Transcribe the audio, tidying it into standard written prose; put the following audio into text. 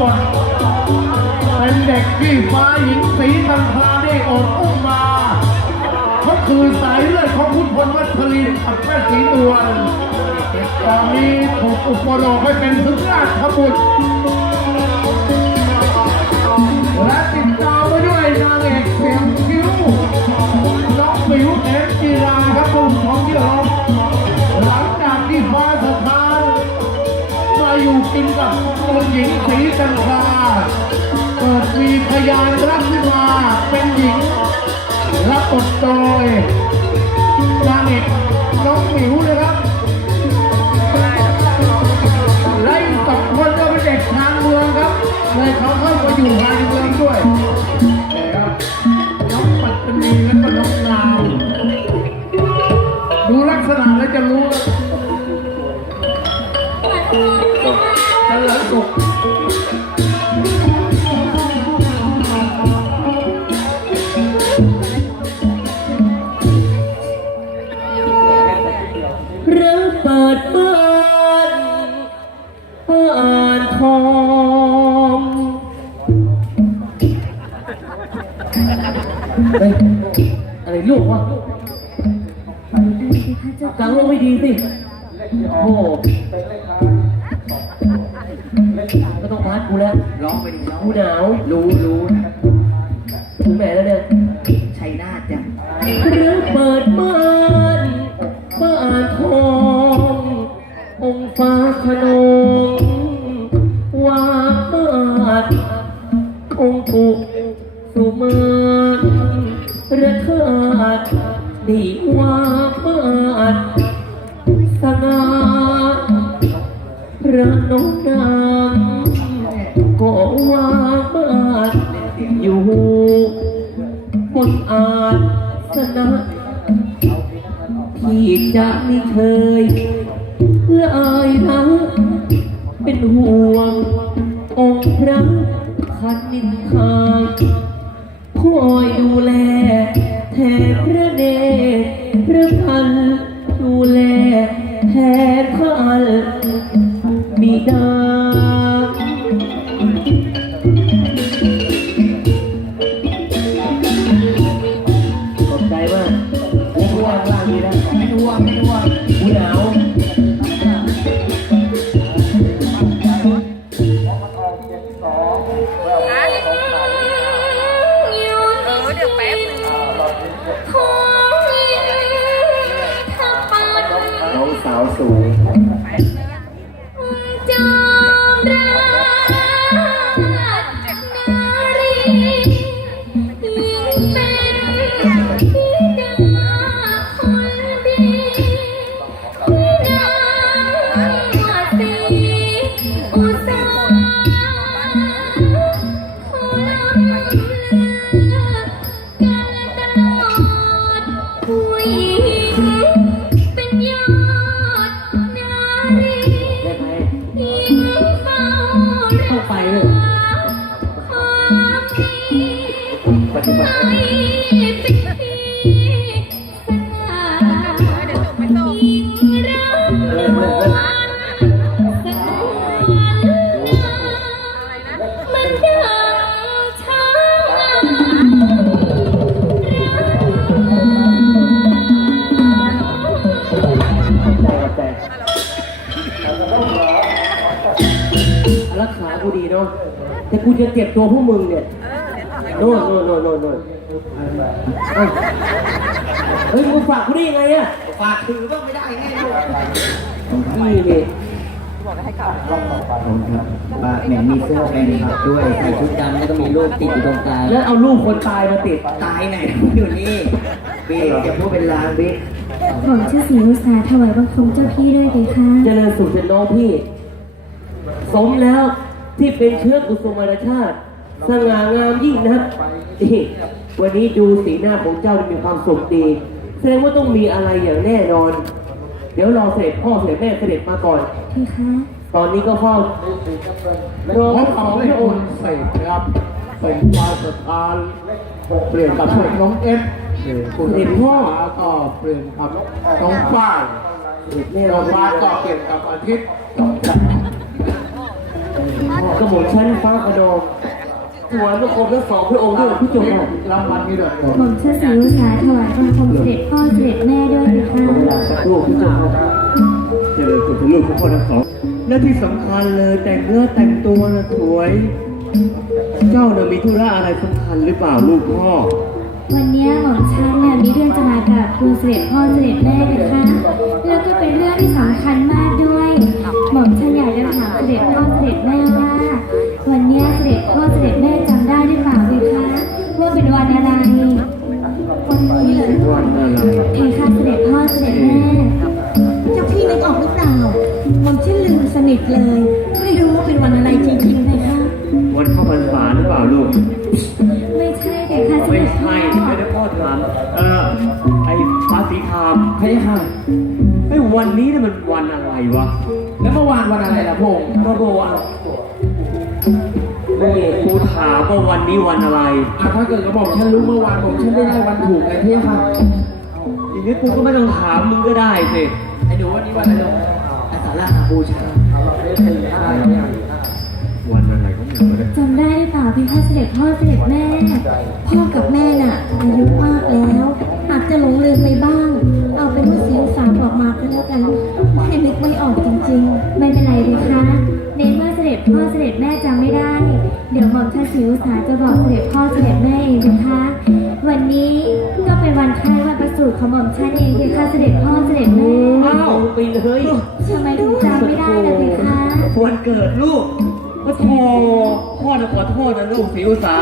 บทเป็นเด็กที่ฟ้าหญิงสีกัญชาได้อดอุ้มมาเขาคือสายเลือดของคุณพลวัชรินทร์กับแม่ศรีนวลตอนนี้ถูกอุปโลกให้เป็นถึงราชบุตรและติดตามไปด้วยนางเอกเสียงคิ้วน้องปิ๋วเอ็มจีราครับคุณผู้ชมที่รักหลังจากที่ฟ้าสถานมาอยู่กินกับตัวหญิงสีกัญชาเกิดมีพยานรักขึ้นมาเป็นหญิงรับบทโดยนางเอกน้องปิ๋วนะครับและอีกสองคนก็เป็นเด็กทางเมืองครับเลยเขาเข้ามาอยู่ภายในเมืองด้วยนะครับน้องปัตตานีและก็น้องลาวดูลักษณะแล้วจะรู้ตะลังกบเริ่มเปิดบ้านอ่านทองเฮ้ยอะไรลูกวะกลางลงไม่ดีสิโอ้ก็ต้องพัดกูแล้วร้องไปดิกูหนาวรู้ถึงแม่แล้วเนี่ยชัยนาทจ้ะเริ่มเปิดบ้านทององค์ฟ้าขนงวาดองค์ปุสุมานระธาตุดีวาดสง่าพระนกนางก็วาดอยู่บนอาสนะที่จะไม่เคยละอายรักเป็นห่วงองค์พระคันนินทางคอยดูแลแทนพระเดชพระพันดูแลแทนข้าบิดาขอบใจมากไม่รู้ว่าล่างดีนะไม่รู้ว่ากูหนาวน้องสาวสูงจอมราชนารียิ่งเป็นธิดาคนดีที่นางสีอุตสาหคนเลือกกันตลอดผู้หญิงเป็นยอดนารียิ่งเฝ้ารักษาความดีไม่เป็นที่สง่ายิ่งรักมันสงวนมันดังช้างรักษากูดีเนาะแต่กูจะเจ็บตัวพวกมึงเนี่ยโน่นเฮ้ยมึงฝากกูได้ยังไงอะฝากถือต้องไม่ได้ไงนี่ผมครับแหมมีเสื้อแฟนคลับด้วยใส่ชุดดำแล้วก็มีรูปติดอยู่ตรงกลาง แล้วเอารูปคนตายมาติด ตายไหนอยู่นี่พี่จะพูดเป็นลางพี่ ของเจ้าศรีอุตสาถวายบังคมเจ้าพี่ด้วยเลยค่ะ เจริญสุขเจริญน้องพี่ สมแล้วที่เป็นเชื้อกุสุมารชาติสง่างามยิ่งนะนี่วันนี้ดูสีหน้าของเจ้ามีความสุขดีแสดงว่าต้องมีอะไรอย่างแน่นอน เดี๋ยวรอเสด็จพ่อเสด็จแม่เสด็จมาก่อน พี่คะ ตอนนี้ก็เฝ้าร อ อ เขา สอง ให้ พระอ อง ง ค์ ค์เสกนะครับเป็นวาสถานเปลี่ยนกับน้องเอฟคุณเห็นพ่อก็เปลี่ยนกับน้องฝ้ายน้องฝ้ายก็เปลี่ยนกับอาทิตย์จบจาก กระหม่อมชั้นฟ้าขนองถวายพระคมทั้งสองพระองค์ด้วยผู้ชม รางวัลนี้เลย หม่อมเชิดศรีอุตสาถวายบังคมเสด็จพ่อเสด็จแม่ด้วยนะคะ เวลาสักครู่ผู้ชมเจริญสุขลูกของพ่อทั้งสองและที่สำคัญเลยแต่งเนื้อแต่งตัวนะสวย เจ้าเนี่ยมีธุระอะไรสำคัญหรือเปล่าลูกพ่อ วันนี้หม่อมชันน่ะมีเรื่องจะมากราบทูลเสด็จพ่อเสด็จแม่นะคะ แล้วก็เป็นเรื่องที่สำคัญมากด้วย หม่อมชันอยากจะถามเสด็จพ่อเสด็จแม่ว่า วันนี้เสด็จพ่อเสด็จแม่จำได้หรือเปล่าเพคะว่าเป็นวันอะไร วันนี้เลย วันอะไร เพคะเสด็จพ่อเสด็จแม่ เจ้าพี่นึกออกหรือเปล่าผมชื่อลืมสนิทเลย ไม่รู้ว่าเป็นวันอะไรจริงๆไหมคะ วันเข้าพรรษาหรือเปล่าลูก ไม่ใช่เพคะเส ไม่ ด็จพ่ ใช่ อ ไม่ได้พ่อถามไอ้ฟ้าสีคราม พะยะค่ะ ไอ้วันนี้เนี่ยมันวันอะไรวะ แล้วเมื่อวานวันอะไรล่ะพงษ์ ก็บอกว่าโอ้กูถามว่าวันนี้วันอะไร ถ้าเกิดกระบอกฉันรู้เมื่อวานผมฉันได้วันถูกไงพะยะค่ะ อย่างนี้กูก็ไม่ต้องถามมึงก็ได้สิ ไอ้หนูวันนี้วันอะไรลง อาสาฬหบูชา วันอะไรของมึงวะเนี่ย จำได้หรือเปล่าเพคะเสด็จพ่อเสด็จแม่ พ่อกับแม่น่ะอายุมากแล้ว อาจจะหลงลืมไปบ้าง เอาเป็นว่าสิวสามออกมาก็แล้วกันแม่นึกไม่ออกจริง ไม่เป็นไรเลยคะในเมื่อเสด็จพ่อเสด็จแม่จำไม่ได้ เดี๋ยวหม่อมชันศรีอุตสาจะบอกเสด็จพ่อเสด็จแม่เองนะคะ วันนี้ก็เป็นวันคล้ายวันประสูติของหม่อมชันเองเพคะเสด็จพ่อเสด็จแม่ อ้าวไปเลย ทำไมถึงจำไม่ได้ล่ะเพคะ วันเกิดลูกก็โทรพ่อจะขอโทษนะลูกศรีอุตสา